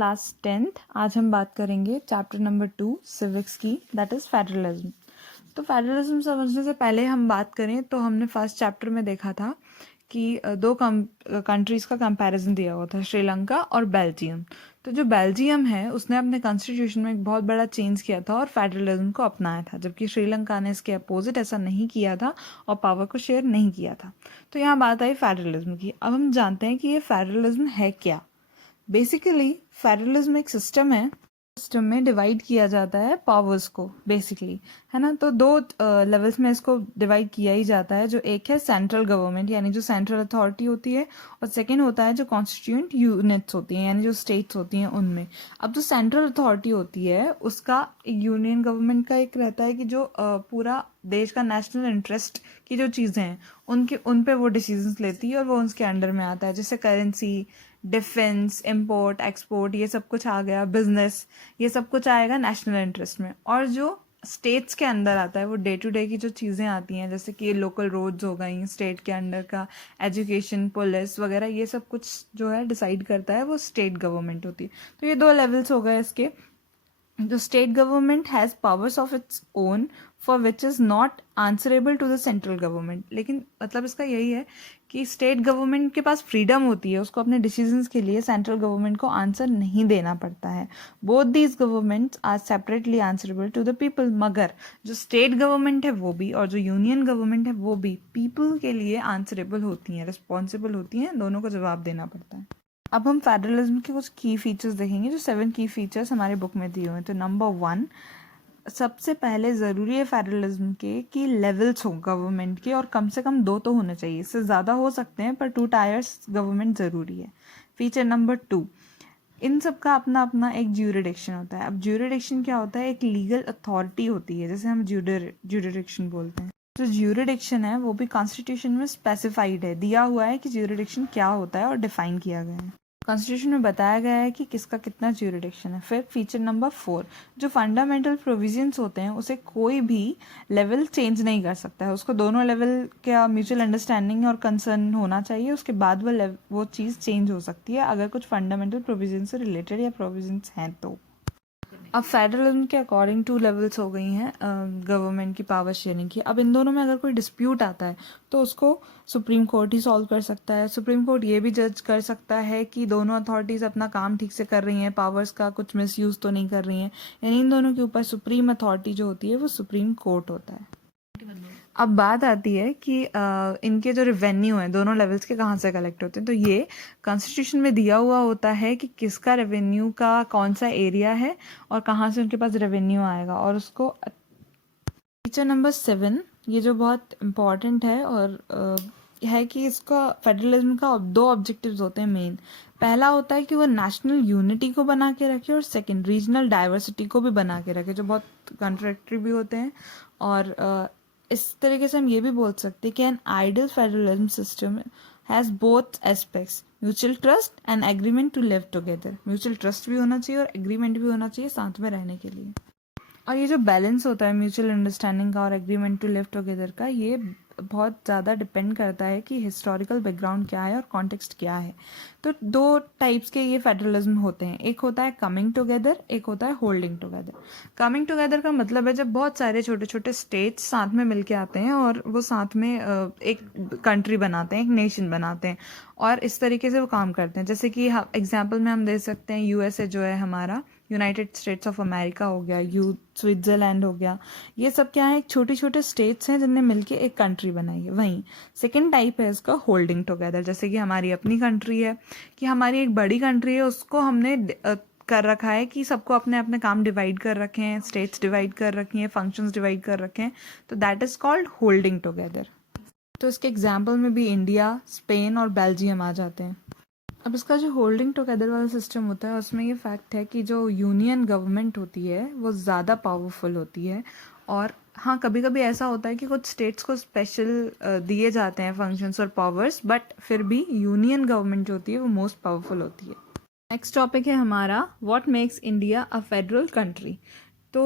Class 10th। आज हम बात करेंगे चैप्टर नंबर 2 सिविक्स की, दैट इज़ फेडरलिज्म। तो फेडरलिज्म समझने से पहले हम बात करें तो हमने फर्स्ट चैप्टर में देखा था कि दो कंट्रीज़ का कंपैरिजन दिया हुआ था, श्रीलंका और बेल्जियम। तो जो बेल्जियम है उसने अपने कॉन्स्टिट्यूशन में एक बहुत बड़ा चेंज किया था और फेडरलिज्म को अपनाया था, जबकि श्रीलंका ने इसके अपोजिट ऐसा नहीं किया था और पावर को शेयर नहीं किया था। तो यहाँ बात आई फेडरलिज्म की। अब हम जानते हैं कि ये फेडरलिज्म है क्या। बेसिकली फेडरलिज्म एक सिस्टम है, सिस्टम में डिवाइड किया जाता है पावर्स को बेसिकली, है ना। तो दो लेवल्स में इसको डिवाइड किया ही जाता है। जो एक है सेंट्रल गवर्नमेंट यानी जो सेंट्रल अथॉरिटी होती है, और सेकंड होता है जो कॉन्स्टिट्यूएंट यूनिट्स होती हैं यानी जो स्टेट्स होती हैं उनमें। अब जो सेंट्रल अथॉरिटी होती है उसका एक यूनियन गवर्नमेंट का एक रहता है कि जो पूरा देश का नेशनल इंटरेस्ट की जो चीज़ें हैं उन पे वो डिसीजंस लेती है और वो उसके अंडर में आता है, जैसे करेंसी, डिफेंस, इंपोर्ट एक्सपोर्ट, ये सब कुछ आ गया, बिजनेस, ये सब कुछ आएगा नेशनल इंटरेस्ट में। और जो स्टेट्स के अंदर आता है वो डे टू डे की जो चीज़ें आती हैं, जैसे कि लोकल रोड्स हो गई, स्टेट के अंडर का एजुकेशन, पुलिस वगैरह, ये सब कुछ जो है डिसाइड करता है वो स्टेट गवर्नमेंट होती है। तो ये दो लेवल्स हो गए इसके। The state government has powers of its own for which is not answerable to the central government। लेकिन मतलब इसका यही है कि स्टेट गवर्नमेंट के पास फ्रीडम होती है, उसको अपने डिसीजंस के लिए सेंट्रल गवर्नमेंट को आंसर नहीं देना पड़ता है। Both these governments are separately answerable to the people. मगर जो स्टेट गवर्नमेंट है वो भी और जो यूनियन गवर्नमेंट है वो भी पीपल के लिए आंसरेबल होती हैं, रिस्पॉन्सिबल होती हैं, दोनों को जवाब देना पड़ता है। अब हम फेडरलिज्म के कुछ की फीचर्स देखेंगे, जो 7 की फीचर्स हमारे बुक में दिए हुए हैं। तो नंबर 1, सबसे पहले ज़रूरी है फेडरलिज्म के कि लेवल्स हो गवर्नमेंट के, और कम से कम 2 तो होने चाहिए, इससे ज़्यादा हो सकते हैं पर 2 टायर्स गवर्नमेंट ज़रूरी है। फीचर नंबर 2, इन सब का अपना अपना एक ज्यूरिडिक्शन होता है। अब ज्यूरिडिक्शन क्या होता है? एक लीगल अथॉरिटी होती है, जैसे हम ज्यूरिडिक्शन बोलते हैं। जो ज्यूरिडिक्शन है वो भी कॉन्स्टिट्यूशन में स्पेसिफाइड है, दिया हुआ है कि ज्यूरिडिक्शन क्या होता है और डिफाइन किया गया है, कॉन्स्टिट्यूशन में बताया गया है कि किसका कितना ज्यूरिडिक्शन है। फिर फीचर नंबर 4, जो फंडामेंटल प्रोविजंस होते हैं उसे कोई भी लेवल चेंज नहीं कर सकता है, उसको दोनों लेवल का म्यूचुअल अंडरस्टैंडिंग और कंसर्न होना चाहिए, उसके बाद वो चीज़ चेंज हो सकती है अगर कुछ फंडामेंटल प्रोविजंस से रिलेटेड या प्रोविजंस हैं तो। अब फेडरलिज्म के अकॉर्डिंग 2 लेवल्स हो गई हैं गवर्नमेंट की पावर शेयरिंग की। अब इन दोनों में अगर कोई डिस्प्यूट आता है तो उसको सुप्रीम कोर्ट ही सॉल्व कर सकता है। सुप्रीम कोर्ट ये भी जज कर सकता है कि दोनों अथॉरिटीज़ अपना काम ठीक से कर रही हैं, पावर्स का कुछ मिसयूज़ तो नहीं कर रही हैं, यानी इन दोनों के ऊपर सुप्रीम अथॉरिटी जो होती है वो सुप्रीम कोर्ट होता है। अब बात आती है कि इनके जो रेवेन्यू है दोनों लेवल्स के कहाँ से कलेक्ट होते हैं। तो ये कॉन्स्टिट्यूशन में दिया हुआ होता है कि किसका रेवेन्यू का कौन सा एरिया है और कहाँ से उनके पास रेवेन्यू आएगा, और उसको। फीचर नंबर 7, ये जो बहुत इम्पॉर्टेंट है और है कि इसका फेडरलिज्म का 2 ऑब्जेक्टिव्स होते हैं मेन। पहला होता है कि वो नेशनल यूनिटी को बना के रखे, और सेकंड रीजनल डाइवर्सिटी को भी बना के रखे, जो बहुत कॉन्ट्रैक्टरी भी होते हैं। और इस तरीके से हम ये भी बोल सकते हैं कि an ideal federalism system has both aspects, mutual trust and agreement to live together. Mutual trust भी होना चाहिए और एग्रीमेंट भी होना चाहिए साथ में रहने के लिए। और ये जो बैलेंस होता है म्यूचुअल अंडरस्टैंडिंग का और एग्रीमेंट टू लिव टुगेदर का, ये बहुत ज़्यादा डिपेंड करता है कि हिस्टोरिकल बैकग्राउंड क्या है और कॉन्टेक्स्ट क्या है। तो 2 टाइप्स के ये फेडरलिज्म होते हैं, एक होता है कमिंग टुगेदर, एक होता है होल्डिंग टुगेदर। कमिंग टुगेदर का मतलब है जब बहुत सारे छोटे छोटे स्टेट्स साथ में मिलके आते हैं और वो साथ में एक कंट्री बनाते हैं, एक नेशन बनाते हैं, और इस तरीके से वो काम करते हैं। जैसे कि एग्जाम्पल में हम दे सकते हैं यूएसए जो है हमारा, यूनाइटेड स्टेट्स ऑफ अमेरिका हो गया, स्विट्ज़रलैंड हो गया, ये सब क्या है, एक छोटे छोटे स्टेट्स हैं जिनने मिलके एक कंट्री बनाई है। वहीं सेकंड टाइप है इसका होल्डिंग टुगेदर, जैसे कि हमारी अपनी कंट्री है, कि हमारी एक बड़ी कंट्री है, उसको हमने कर रखा है कि सबको अपने अपने काम डिवाइड कर रखे हैं, स्टेट्स डिवाइड कर रखी हैं, फंक्शंस डिवाइड कर रखे हैं, तो that is called holding together. तो इसके एग्जाम्पल में भी इंडिया, स्पेन और बेल्जियम आ जाते हैं। अब इसका जो होल्डिंग टुगेदर वाला सिस्टम होता है उसमें ये फैक्ट है कि जो यूनियन गवर्नमेंट होती है वो ज़्यादा पावरफुल होती है। और हाँ, कभी कभी ऐसा होता है कि कुछ स्टेट्स को स्पेशल दिए जाते हैं फंक्शंस और पावर्स, बट फिर भी यूनियन गवर्नमेंट जो होती है वो मोस्ट पावरफुल होती है। नेक्स्ट टॉपिक है हमारा what makes India a federal country. तो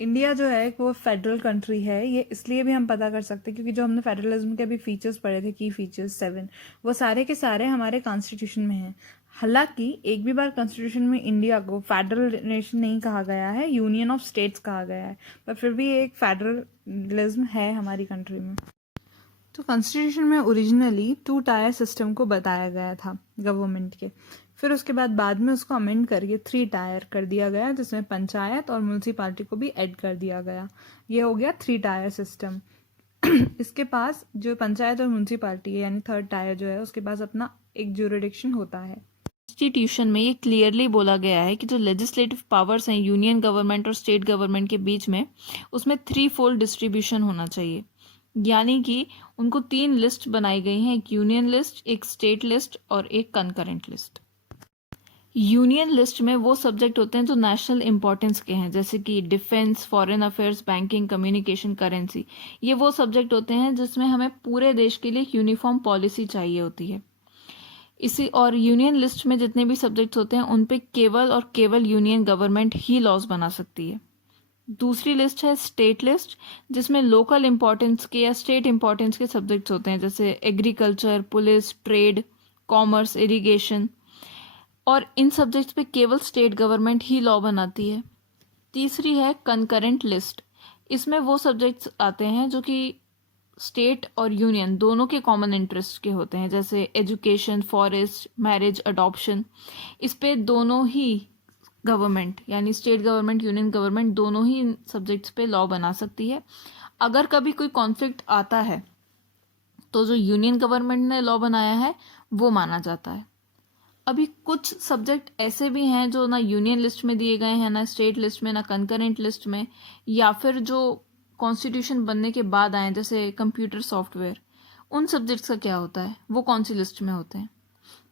इंडिया जो है वो फेडरल कंट्री है, ये इसलिए भी हम पता कर सकते हैं क्योंकि जो हमने फेडरलिज्म के भी फीचर्स पढ़े थे, की फीचर्स 7, वो सारे के सारे हमारे कॉन्स्टिट्यूशन में हैं। हालांकि एक भी बार कॉन्स्टिट्यूशन में इंडिया को फेडरल नेशन नहीं कहा गया है, यूनियन ऑफ स्टेट्स कहा गया है, पर फिर भी एक फेडरलिज्म है हमारी कंट्री में। तो कॉन्स्टिट्यूशन में ओरिजिनली 2 टायर सिस्टम को बताया गया था गवर्नमेंट के, फिर उसके बाद में उसको अमेंड करके 3 टायर कर दिया गया, जिसमें पंचायत और म्यूनसिपालिटी को भी ऐड कर दिया गया। ये हो गया 3 टायर सिस्टम। इसके पास जो पंचायत और म्यूनसिपालिटी है यानी 3rd टायर जो है, उसके पास अपना एक ज्यूरिडिक्शन होता है। कॉन्स्टिट्यूशन में ये क्लियरली बोला गया है कि जो लेजिस्लेटिव पावर्स हैं यूनियन गवर्नमेंट और स्टेट गवर्नमेंट के बीच में, उसमें 3-fold डिस्ट्रीब्यूशन होना चाहिए। यानी कि उनको 3 लिस्ट बनाई गई हैं, एक यूनियन लिस्ट, एक स्टेट लिस्ट और एक कंकरेंट लिस्ट। यूनियन लिस्ट में वो सब्जेक्ट होते हैं जो नेशनल इंपॉर्टेंस के हैं, जैसे कि defence, foreign affairs, banking, communication, currency. ये वो सब्जेक्ट होते हैं जिसमें हमें पूरे देश के लिए यूनिफॉर्म पॉलिसी चाहिए होती है। इसी और यूनियन लिस्ट में जितने भी सब्जेक्ट्स होते हैं उन पे केवल और केवल यूनियन गवर्नमेंट ही लॉज बना सकती है। दूसरी लिस्ट है स्टेट लिस्ट, जिसमें लोकल इंपॉर्टेंस के या स्टेट इंपॉर्टेंस के सब्जेक्ट्स होते हैं, जैसे agriculture, police, trade, commerce, irrigation, और इन सब्जेक्ट्स पे केवल स्टेट गवर्नमेंट ही लॉ बनाती है। तीसरी है कंकरेंट लिस्ट। इसमें वो सब्जेक्ट्स आते हैं जो कि स्टेट और यूनियन दोनों के कॉमन इंटरेस्ट के होते हैं, जैसे एजुकेशन, फॉरेस्ट, मैरिज, अडॉप्शन। इस पे दोनों ही गवर्नमेंट यानी स्टेट गवर्नमेंट, यूनियन गवर्नमेंट दोनों ही इन सब्जेक्ट्स पे लॉ बना सकती है। अगर कभी कोई कॉन्फ्लिक्ट आता है तो जो यूनियन गवर्नमेंट ने लॉ बनाया है वो माना जाता है। अभी कुछ सब्जेक्ट ऐसे भी हैं जो ना यूनियन लिस्ट में दिए गए हैं, ना स्टेट लिस्ट में, ना कंकरेंट लिस्ट में, या फिर जो कॉन्स्टिट्यूशन बनने के बाद आए, जैसे कंप्यूटर सॉफ्टवेयर। उन सब्जेक्ट्स का क्या होता है, वो कौन सी लिस्ट में होते हैं?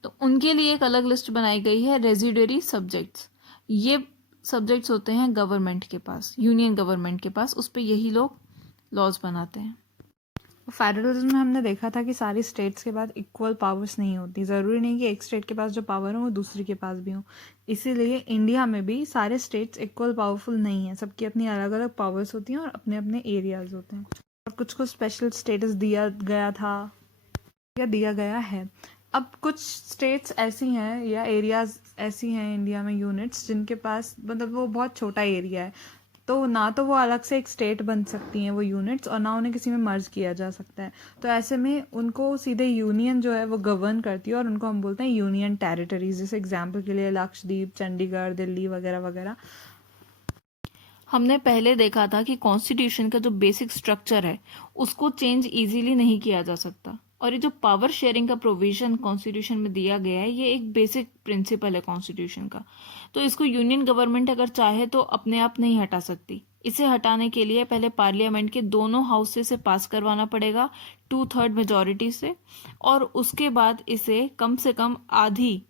तो उनके लिए एक अलग लिस्ट बनाई गई है, रेजिडरी सब्जेक्ट्स। ये सब्जेक्ट्स होते हैं गवर्नमेंट के पास, यूनियन गवर्नमेंट के पास, उस पर यही लोग लॉज बनाते हैं। फेडरलिज्म में हमने देखा था कि सारी स्टेट्स के पास इक्वल पावर्स नहीं होती, ज़रूरी नहीं कि एक स्टेट के पास जो पावर हो वो दूसरी के पास भी हो। इसीलिए इंडिया में भी सारे स्टेट्स इक्वल पावरफुल नहीं है, सबकी अपनी अलग अलग पावर्स होती हैं और अपने अपने एरियाज होते हैं, और कुछ कुछ स्पेशल स्टेटस दिया गया था या दिया गया है। अब कुछ स्टेट्स ऐसी हैं या एरियाज ऐसी हैं इंडिया में, यूनिट्स, जिनके पास मतलब वो बहुत छोटा एरिया है, तो ना तो वो अलग से एक स्टेट बन सकती हैं वो यूनिट्स, और ना उन्हें किसी में मर्ज किया जा सकता है। तो ऐसे में उनको सीधे यूनियन जो है वो गवर्न करती है, और उनको हम बोलते हैं यूनियन टेरिटरीज। जैसे एग्जाम्पल के लिए लक्षद्वीप, चंडीगढ़, दिल्ली वगैरह वगैरह। हमने पहले देखा था कि कॉन्स्टिट्यूशन का जो बेसिक स्ट्रक्चर है उसको चेंज इजीली नहीं किया जा सकता, और ये जो पावर शेयरिंग का प्रोविजन कॉन्स्टिट्यूशन में दिया गया है ये एक बेसिक प्रिंसिपल है कॉन्स्टिट्यूशन का। तो इसको यूनियन गवर्नमेंट अगर चाहे तो अपने आप नहीं हटा सकती। इसे हटाने के लिए पहले पार्लियामेंट के दोनों हाउसेस से पास करवाना पड़ेगा 2/3 मेजोरिटी से, और उसके बाद इसे कम से कम आधी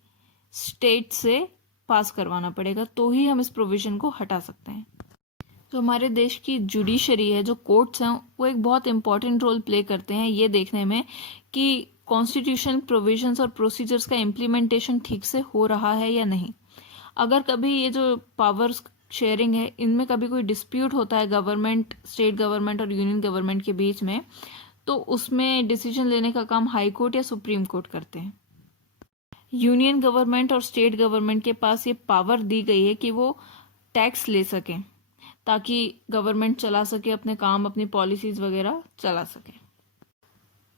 स्टेट से पास करवाना पड़ेगा, तो ही हम इस प्रोविजन को हटा सकते हैं। जो हमारे देश की जुडिशरी है, जो कोर्ट्स हैं, वो एक बहुत इंपॉर्टेंट रोल प्ले करते हैं ये देखने में कि कॉन्स्टिट्यूशन प्रोविजंस और प्रोसीजर्स का इम्प्लीमेंटेशन ठीक से हो रहा है या नहीं। अगर कभी ये जो पावर शेयरिंग है इनमें कभी कोई डिस्प्यूट होता है गवर्नमेंट, स्टेट गवर्नमेंट और यूनियन गवर्नमेंट के बीच में, तो उसमें डिसीजन लेने का काम हाई कोर्ट या सुप्रीम कोर्ट करते हैं। यूनियन गवर्नमेंट और स्टेट गवर्नमेंट के पास ये पावर दी गई है कि वो टैक्स ले सकें ताकि गवर्नमेंट चला सके अपने काम, अपनी पॉलिसीज वगैरह चला सके।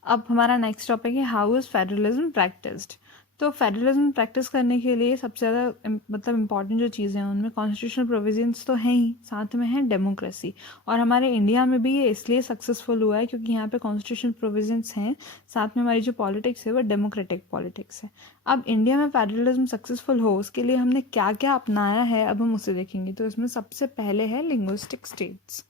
अब हमारा नेक्स्ट टॉपिक है हाउ इज़ फेडरलिज्म प्रैक्टिस्ड। तो फेडरलिज्म प्रैक्टिस करने के लिए सबसे ज़्यादा मतलब इम्पॉर्टेंट जो चीज़ें हैं उनमें कॉन्स्टिट्यूशनल प्रोविजंस तो हैं ही, साथ में है डेमोक्रेसी। और हमारे इंडिया में भी ये इसलिए सक्सेसफुल हुआ है क्योंकि यहाँ पे कॉन्स्टिट्यूशनल प्रोविजंस हैं, साथ में हमारी जो पॉलिटिक्स है वो डेमोक्रेटिक पॉलिटिक्स है। अब इंडिया में फेडरलिज्म सक्सेसफुल हो उसके लिए हमने क्या क्या अपनाया है अब हम उसे देखेंगे। तो इसमें सबसे पहले है लिंग्विस्टिक स्टेट्स।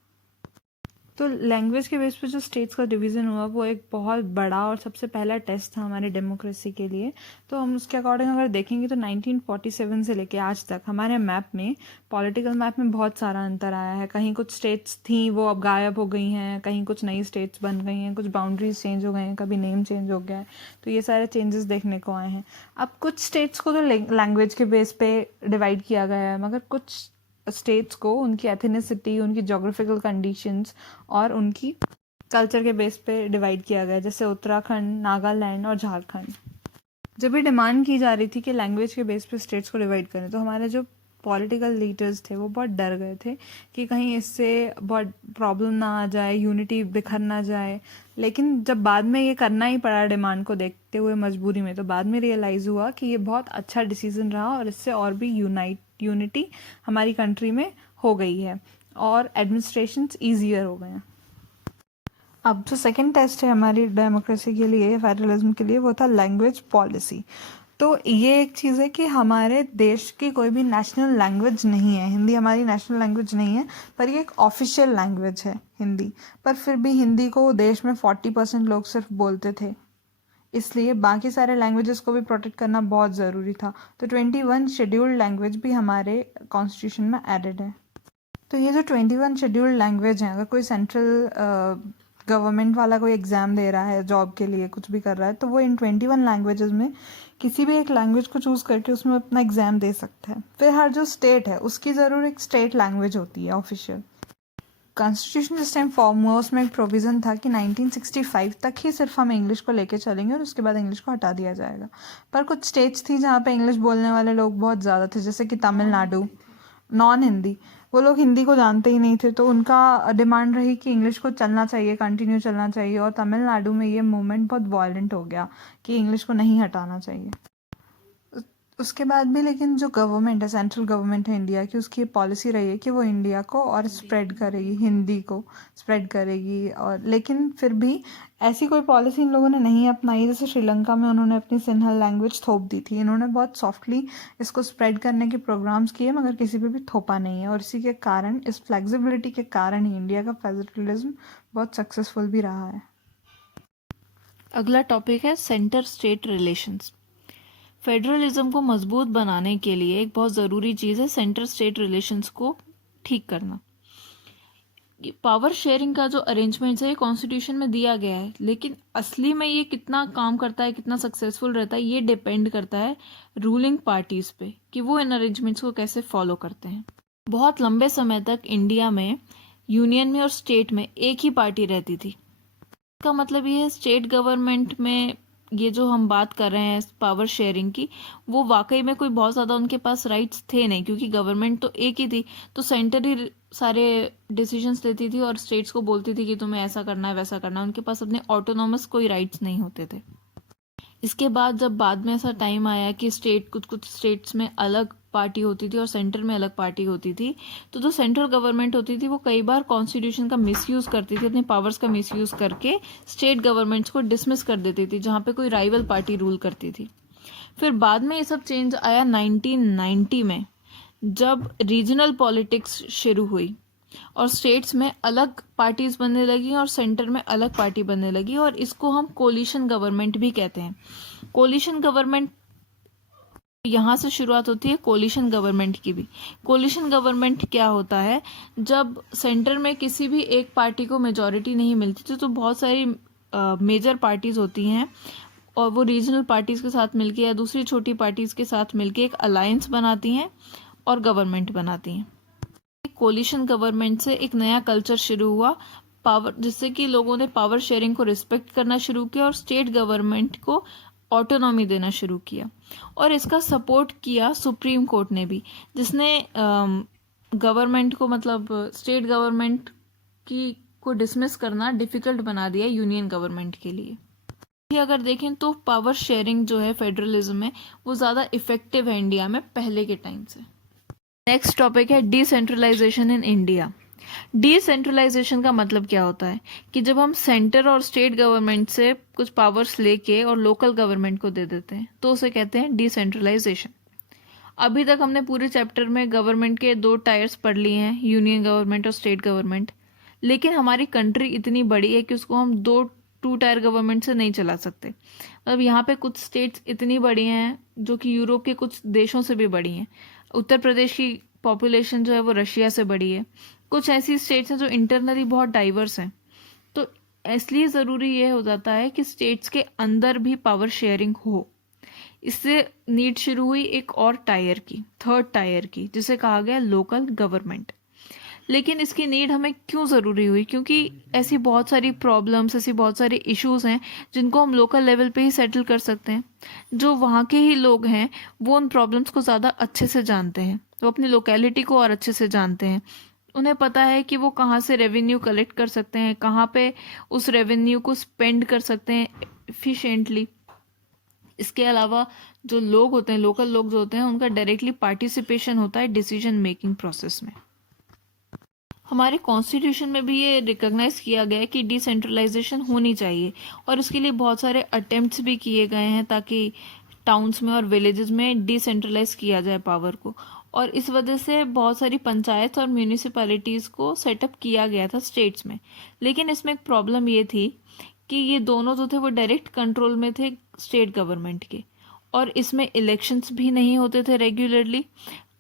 तो लैंग्वेज के बेस पे जो स्टेट्स का डिवीज़न हुआ वो एक बहुत बड़ा और सबसे पहला टेस्ट था हमारे डेमोक्रेसी के लिए। तो हम उसके अकॉर्डिंग अगर देखेंगे तो 1947 से लेके आज तक हमारे मैप में, पॉलिटिकल मैप में बहुत सारा अंतर आया है। कहीं कुछ स्टेट्स थी वो अब गायब हो गई हैं, कहीं कुछ नई स्टेट्स बन गई हैं, कुछ बाउंड्रीज चेंज हो गए हैं, कभी नेम चेंज हो गया है। तो ये सारे चेंजेस देखने को आए हैं। अब कुछ स्टेट्स को तो लैंग्वेज के बेस पे डिवाइड किया गया है, मगर कुछ स्टेट्स को उनकी एथनिसिटी, उनकी जोग्राफिकल कंडीशंस और उनकी कल्चर के बेस पे डिवाइड किया गया है, जैसे उत्तराखंड, नागालैंड और झारखंड। जब भी डिमांड की जा रही थी कि लैंग्वेज के बेस पे स्टेट्स को डिवाइड करें, तो हमारे जो पॉलिटिकल लीडर्स थे वो बहुत डर गए थे कि कहीं इससे बहुत प्रॉब्लम ना आ जाए, यूनिटी बिखर ना जाए। लेकिन जब बाद में ये करना ही पड़ा डिमांड को देखते हुए मजबूरी में, तो बाद में रियलाइज़ हुआ कि ये बहुत अच्छा डिसीजन रहा और इससे और भी यूनिटी हमारी कंट्री में हो गई है और एडमिनिस्ट्रेशंस ईजियर हो गए हैं। अब जो सेकंड टेस्ट है हमारी डेमोक्रेसी के लिए, फेडरलिज्म के लिए, वो था लैंग्वेज पॉलिसी। तो ये एक चीज़ है कि हमारे देश की कोई भी नेशनल लैंग्वेज नहीं है, हिंदी हमारी नेशनल लैंग्वेज नहीं है, पर ये एक ऑफिशियल लैंग्वेज है हिंदी। पर फिर भी हिंदी को देश में 40% लोग सिर्फ बोलते थे, इसलिए बाकी सारे लैंग्वेजेस को भी प्रोटेक्ट करना बहुत ज़रूरी था। तो 21 शेड्यूल्ड लैंग्वेज भी हमारे कॉन्स्टिट्यूशन में एडेड है। तो ये जो 21 शेड्यूल्ड लैंग्वेज हैं, अगर कोई सेंट्रल गवर्नमेंट वाला कोई एग्ज़ाम दे रहा है, जॉब के लिए कुछ भी कर रहा है, तो वो इन 21 लैंग्वेजेस में किसी भी एक लैंग्वेज को चूज़ करके उसमें अपना एग्ज़ाम दे सकता है। फिर हर जो स्टेट है उसकी ज़रूर एक स्टेट लैंग्वेज होती है ऑफिशियल। कॉन्स्टिट्यूशन जिस टाइम फॉर्म हुआ उसमें एक प्रोविज़न था कि 1965 तक ही सिर्फ हम इंग्लिश को लेके चलेंगे और उसके बाद इंग्लिश को हटा दिया जाएगा। पर कुछ स्टेट्स थी जहाँ पे इंग्लिश बोलने वाले लोग बहुत ज़्यादा थे, जैसे कि तमिलनाडु, नॉन हिंदी, वो लोग हिंदी को जानते ही नहीं थे, तो उनका डिमांड रही कि इंग्लिश को चलना चाहिए, कंटिन्यू चलना चाहिए। और तमिलनाडु में ये मूवमेंट बहुत वायलेंट हो गया कि इंग्लिश को नहीं हटाना चाहिए। उसके बाद भी लेकिन जो गवर्नमेंट है, सेंट्रल गवर्नमेंट है इंडिया की, उसकी ये पॉलिसी रही है कि वो इंडिया को और स्प्रेड करेगी, हिंदी को स्प्रेड करेगी। और लेकिन फिर भी ऐसी कोई पॉलिसी इन लोगों ने नहीं अपनाई। जैसे श्रीलंका में उन्होंने अपनी सिन्हल लैंग्वेज थोप दी थी, इन्होंने बहुत सॉफ्टली इसको स्प्रेड करने के प्रोग्राम्स किए, मगर किसी पे भी थोपा नहीं है। और इसी के कारण, इस फ्लेक्सिबिलिटी के कारण ही इंडिया का फेडरलिज्म बहुत सक्सेसफुल भी रहा है। अगला टॉपिक है सेंटर स्टेट रिलेशंस। फेडरलिज्म को मजबूत बनाने के लिए एक बहुत ज़रूरी चीज़ है सेंटर स्टेट रिलेशंस को ठीक करना। पावर शेयरिंग का जो अरेंजमेंट है ये कॉन्स्टिट्यूशन में दिया गया है, लेकिन असली में ये कितना काम करता है, कितना सक्सेसफुल रहता है, ये डिपेंड करता है रूलिंग पार्टीज पे कि वो इन अरेंजमेंट्स को कैसे फॉलो करते हैं। बहुत लंबे समय तक इंडिया में यूनियन में और स्टेट में एक ही पार्टी रहती थी। इसका मतलब ये है स्टेट गवर्नमेंट में ये जो हम बात कर रहे हैं पावर शेयरिंग की, वो वाकई में कोई बहुत ज़्यादा उनके पास राइट्स थे नहीं, क्योंकि गवर्नमेंट तो एक ही थी। तो सेंटर ही सारे डिसीजंस लेती थी और स्टेट्स को बोलती थी कि तुम्हें ऐसा करना है, वैसा करना है। उनके पास अपने ऑटोनॉमस कोई राइट्स नहीं होते थे। इसके बाद जब बाद में ऐसा टाइम आया कि कुछ स्टेट्स में अलग पार्टी होती थी और सेंटर में अलग पार्टी होती थी, तो जो सेंट्रल गवर्नमेंट होती थी वो कई बार कॉन्स्टिट्यूशन का मिसयूज करती थी, अपने पावर्स का मिसयूज करके स्टेट गवर्नमेंट्स को डिसमिस कर देती थी जहाँ पे कोई राइवल पार्टी रूल करती थी। फिर बाद में ये सब चेंज आया 1990 में, जब रीजनल पॉलिटिक्स शुरू हुई और स्टेट्स में अलग पार्टीज बनने लगी और सेंटर में अलग पार्टी बनने लगी, और इसको हम कोलिशन गवर्नमेंट भी कहते हैं। कोलिशन गवर्नमेंट यहाँ से शुरुआत होती है कोलिशन गवर्नमेंट की भी। कोलिशन गवर्नमेंट क्या होता है, जब सेंटर में किसी भी एक पार्टी को मेजॉरिटी नहीं मिलती थी, तो बहुत सारी मेजर पार्टीज होती हैं और वो रीजनल पार्टीज के साथ मिलके या दूसरी छोटी पार्टीज के साथ मिलके एक अलायंस बनाती हैं और गवर्नमेंट बनाती हैं। कोलिशन गवर्नमेंट से एक नया कल्चर शुरू हुआ पावर, जिससे कि लोगों ने पावर शेयरिंग को रिस्पेक्ट करना शुरू किया और स्टेट गवर्नमेंट को ऑटोनॉमी देना शुरू किया। और इसका सपोर्ट किया सुप्रीम कोर्ट ने भी, जिसने गवर्नमेंट को, मतलब स्टेट गवर्नमेंट की को डिसमिस करना डिफिकल्ट बना दिया यूनियन गवर्नमेंट के लिए। अगर देखें तो पावर शेयरिंग जो है फेडरलिज्म में, वो ज़्यादा इफेक्टिव है इंडिया में पहले के टाइम से। नेक्स्ट टॉपिक है डिसेंट्रलाइजेशन इन इंडिया। डिसेंट्रलाइजेशन का मतलब क्या होता है कि जब हम सेंटर और स्टेट गवर्नमेंट से कुछ पावर्स लेके और लोकल गवर्नमेंट को दे देते हैं, तो उसे कहते हैं डिसेंट्रलाइजेशन। अभी तक हमने पूरे चैप्टर में गवर्नमेंट के 2 टायर्स पढ़ लिए हैं, यूनियन गवर्नमेंट और स्टेट गवर्नमेंट। लेकिन हमारी कंट्री इतनी बड़ी है कि उसको हम 2 टायर गवर्नमेंट से नहीं चला सकते। मतलब यहाँ पे कुछ स्टेट्स इतनी बड़ी हैं जो कि यूरोप के कुछ देशों से भी बड़ी हैं। उत्तर प्रदेश की पॉपुलेशन जो है वो रशिया से बड़ी है। कुछ ऐसी स्टेट्स हैं जो इंटरनली बहुत डाइवर्स हैं। तो इसलिए ज़रूरी ये हो जाता है कि स्टेट्स के अंदर भी पावर शेयरिंग हो। इससे नीड शुरू हुई एक और टायर की, 3rd टायर की, जिसे कहा गया लोकल गवर्नमेंट। लेकिन इसकी नीड हमें क्यों ज़रूरी हुई? क्योंकि ऐसी बहुत सारी प्रॉब्लम्स, ऐसी बहुत सारे इश्यूज़ हैं जिनको हम लोकल लेवल पे ही सेटल कर सकते हैं। जो वहाँ के ही लोग हैं वो उन प्रॉब्लम्स को ज़्यादा अच्छे से जानते हैं, वो अपनी लोकेलिटी को और अच्छे से जानते हैं। उन्हें पता है कि वो कहाँ से रेवेन्यू कलेक्ट कर सकते हैं, कहाँ पे उस रेवेन्यू को स्पेंड कर सकते हैं एफिशिएंटली। इसके अलावा जो लोग होते हैं, लोकल लोग जो होते हैं, उनका डायरेक्टली पार्टिसिपेशन होता है डिसीजन मेकिंग प्रोसेस में। हमारे कॉन्स्टिट्यूशन में भी ये रिकॉग्नाइज किया गया है कि डिसेंट्रलाइजेशन होनी चाहिए, और इसके लिए बहुत सारे अटेम्प्ट्स भी किए गए हैं ताकि टाउन्स में और विलेजेस में डिसेंट्रलाइज किया जाए पावर को। और इस वजह से बहुत सारी पंचायत और म्यूनिसिपैलिटीज़ को सेटअप किया गया था स्टेट्स में। लेकिन इसमें एक प्रॉब्लम ये थी कि ये दोनों जो थे वो डायरेक्ट कंट्रोल में थे स्टेट गवर्नमेंट के, और इसमें इलेक्शंस भी नहीं होते थे रेगुलरली,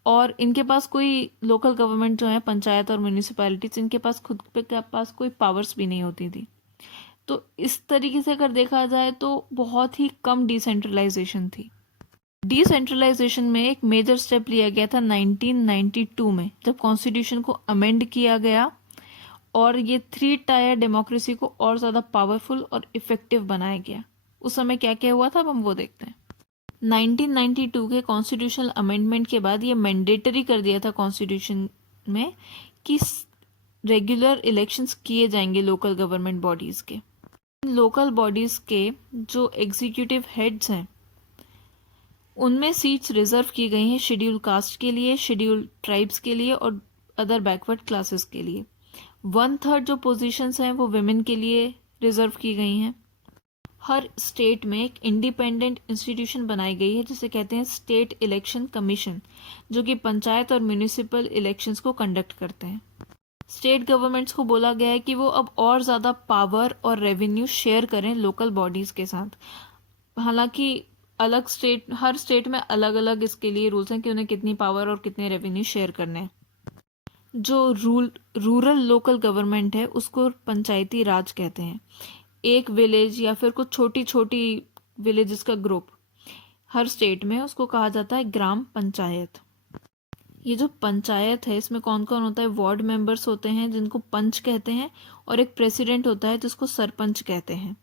और इनके पास कोई लोकल गवर्नमेंट जो है, पंचायत और म्यूनिसिपैलिटीज, इनके पास खुद के पास कोई पावर्स भी नहीं होती थी। तो इस तरीके से अगर देखा जाए तो बहुत ही कम डिसेंट्रलाइजेशन थी। डिसेंट्रलाइजेशन में एक मेजर स्टेप लिया गया था 1992 में, जब कॉन्स्टिट्यूशन को अमेंड किया गया और ये 3 टायर डेमोक्रेसी को और ज़्यादा पावरफुल और इफेक्टिव बनाया गया। उस समय क्या क्या हुआ था अब हम वो देखते हैं। 1992 के कॉन्स्टिट्यूशनल अमेंडमेंट के बाद ये मैंडेटरी कर दिया था कॉन्स्टिट्यूशन में कि रेगुलर इलेक्शंस किए जाएंगे लोकल गवर्नमेंट बॉडीज़ के। लोकल बॉडीज़ के जो एग्जीक्यूटिव हेड्स हैं उनमें सीट्स रिजर्व की गई हैं शेड्यूल कास्ट के लिए, शेड्यूल ट्राइब्स के लिए और अदर बैकवर्ड क्लासेस के लिए। 1/3 जो पोजीशंस हैं वो विमेन के लिए रिजर्व की गई हैं। हर स्टेट में एक इंडिपेंडेंट इंस्टीट्यूशन बनाई गई है जिसे कहते हैं स्टेट इलेक्शन कमीशन, जो कि पंचायत और म्यूनिसिपल इलेक्शंस को कंडक्ट करते हैं। स्टेट गवर्नमेंट्स को बोला गया है कि वो अब और ज़्यादा पावर और रेवेन्यू शेयर करें लोकल बॉडीज़ के साथ। हालांकि हर स्टेट में अलग अलग इसके लिए रूल्स हैं कि उन्हें कितनी पावर और कितने रेवेन्यू शेयर करने हैं। जो रूरल लोकल गवर्नमेंट है उसको पंचायती राज कहते हैं। एक विलेज या फिर कुछ छोटी छोटी विलेजेस का ग्रुप हर स्टेट में, उसको कहा जाता है ग्राम पंचायत। ये जो पंचायत है इसमें कौन कौन होता है? वार्ड मेंबर्स होते हैं जिनको पंच कहते हैं, और एक प्रेसिडेंट होता है जिसको सरपंच कहते हैं,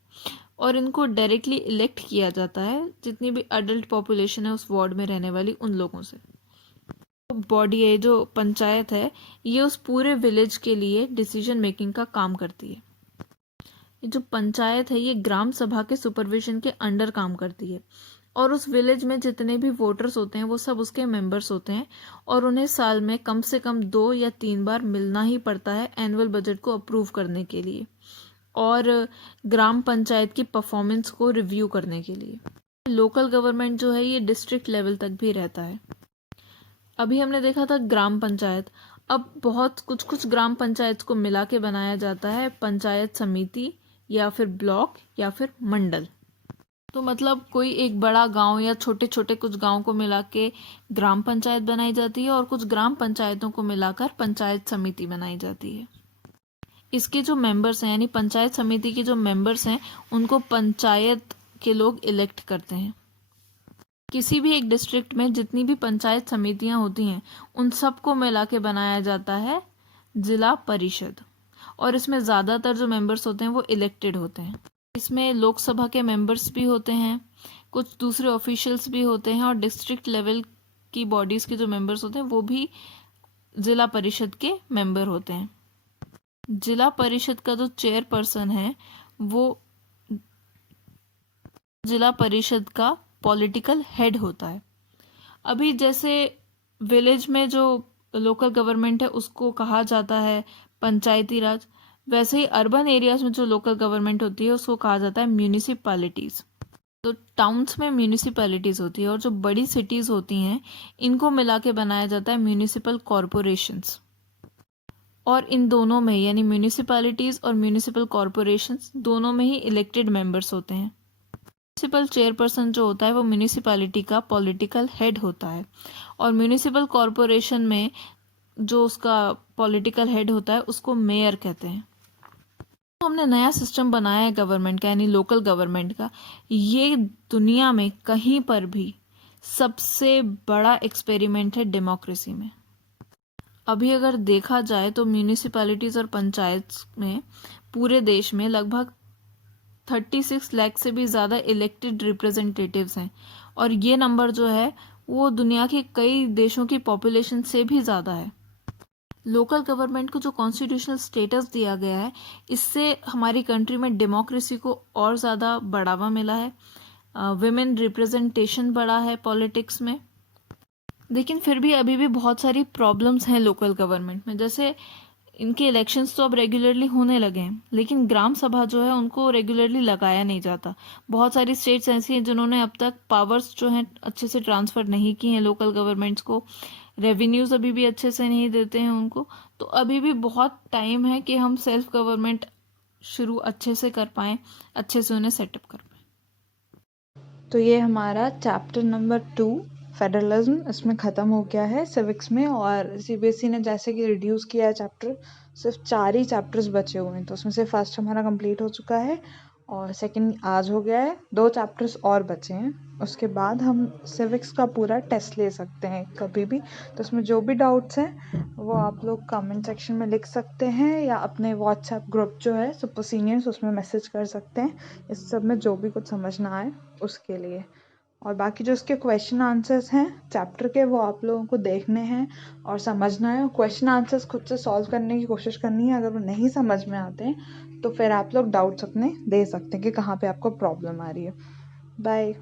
और इनको डायरेक्टली इलेक्ट किया जाता है जितनी भी अडल्ट पॉपुलेशन है उस वार्ड में रहने वाली उन लोगों से। बॉडी है जो पंचायत है, ये उस पूरे विलेज के लिए डिसीजन मेकिंग का काम करती है। जो पंचायत है ये ग्राम सभा के सुपरविजन के अंडर काम करती है, और उस विलेज में जितने भी वोटर्स होते हैं वो सब उसके मेंबर्स होते हैं, और उन्हें साल में कम से कम 2 या 3 बार मिलना ही पड़ता है एनुअल बजट को अप्रूव करने के लिए और ग्राम पंचायत की परफॉर्मेंस को रिव्यू करने के लिए। लोकल गवर्नमेंट जो है ये डिस्ट्रिक्ट लेवल तक भी रहता है। अभी हमने देखा था ग्राम पंचायत, अब बहुत कुछ ग्राम पंचायत को मिला के बनाया जाता है पंचायत समिति या फिर ब्लॉक या फिर मंडल। तो मतलब कोई एक बड़ा गांव या छोटे छोटे कुछ गांव को मिला के ग्राम पंचायत बनाई जाती है, और कुछ ग्राम पंचायतों को मिलाकर पंचायत समिति बनाई जाती है। इसके जो मेंबर्स हैं यानी पंचायत समिति के जो मेंबर्स हैं उनको पंचायत के लोग इलेक्ट करते हैं। किसी भी एक डिस्ट्रिक्ट में जितनी भी पंचायत समितियां होती हैं उन सबको मिला के बनाया जाता है जिला परिषद, और इसमें ज़्यादातर जो मेंबर्स होते हैं वो इलेक्टेड होते हैं। इसमें लोकसभा के मेंबर्स भी होते हैं, कुछ दूसरे ऑफिशियल्स भी होते हैं, और डिस्ट्रिक्ट लेवल की बॉडीज़ के जो मेंबर्स होते हैं वो भी जिला परिषद के मेंबर होते हैं। जिला परिषद का जो चेयरपर्सन है वो जिला परिषद का पॉलिटिकल हेड होता है। अभी जैसे विलेज में जो लोकल गवर्नमेंट है उसको कहा जाता है पंचायती राज, वैसे ही अर्बन एरियाज में जो लोकल गवर्नमेंट होती है उसको कहा जाता है म्यूनिसिपैलिटीज़। तो टाउन्स में म्यूनिसिपैलिटीज़ होती है, और जो बड़ी सिटीज़ होती हैं इनको मिला के बनाया जाता है म्यूनिसिपल कॉरपोरेशंस। और इन दोनों में यानी म्यूनिसिपैलिटीज़ और म्यूनिसिपल कॉरपोरेशंस दोनों में ही इलेक्टेड मेंबर्स होते हैं। म्यूनिसिपल चेयरपर्सन जो होता है वो म्यूनिसिपैलिटी का पॉलिटिकल हेड होता है, और म्यूनिसिपल कॉरपोरेशन में जो उसका पॉलिटिकल हेड होता है उसको मेयर कहते हैं। तो हमने नया सिस्टम बनाया है गवर्नमेंट का यानी लोकल गवर्नमेंट का, ये दुनिया में कहीं पर भी सबसे बड़ा एक्सपेरिमेंट है डेमोक्रेसी में। अभी अगर देखा जाए तो म्यूनिसिपैलिटीज़ और पंचायत में पूरे देश में लगभग 36 लाख से भी ज़्यादा इलेक्टेड रिप्रेजेंटेटिव्स हैं, और ये नंबर जो है वो दुनिया के कई देशों की पॉपुलेशन से भी ज़्यादा है। लोकल गवर्नमेंट को जो कॉन्स्टिट्यूशनल स्टेटस दिया गया है, इससे हमारी कंट्री में डेमोक्रेसी को और ज़्यादा बढ़ावा मिला है, विमेन रिप्रेजेंटेशन बढ़ा है पॉलिटिक्स में। लेकिन फिर भी अभी भी बहुत सारी प्रॉब्लम्स हैं लोकल गवर्नमेंट में। जैसे इनके इलेक्शंस तो अब रेगुलरली होने लगे हैं, लेकिन ग्राम सभा जो है उनको रेगुलरली लगाया नहीं जाता। बहुत सारी स्टेट्स ऐसी हैं जिन्होंने अब तक पावर्स जो हैं अच्छे से ट्रांसफ़र नहीं की हैं लोकल गवर्नमेंट्स को, रेवेन्यूज़ अभी भी अच्छे से नहीं देते हैं उनको। तो अभी भी बहुत टाइम है कि हम सेल्फ गवर्नमेंट शुरू अच्छे से कर पाएँ, अच्छे से उन्हें सेटअप कर पाएँ। तो ये हमारा चैप्टर नंबर 2 फेडरलिज्म इसमें ख़त्म हो गया है सिविक्स में। और सीबीएसई ने जैसे कि रिड्यूस किया है चैप्टर, सिर्फ 4 ही चैप्टर्स बचे हुए हैं। तो उसमें से फर्स्ट हमारा कंप्लीट हो चुका है और सेकंड आज हो गया है, 2 चैप्टर्स और बचे हैं। उसके बाद हम सिविक्स का पूरा टेस्ट ले सकते हैं कभी भी। तो उसमें जो भी डाउट्स हैं वो आप लोग कमेंट सेक्शन में लिख सकते हैं या अपने व्हाट्सएप ग्रुप जो है सुपर सीनियर्स उसमें मैसेज कर सकते हैं, इस सब में जो भी कुछ समझ ना आए उसके लिए। और बाकी जो उसके क्वेश्चन आंसर्स हैं चैप्टर के वो आप लोगों को देखने हैं और समझना है। क्वेश्चन आंसर्स खुद से सॉल्व करने की कोशिश करनी है। अगर वो नहीं समझ में आते हैं तो फिर आप लोग डाउट्स अपने दे सकते हैं कि कहाँ पे आपको प्रॉब्लम आ रही है। बाय।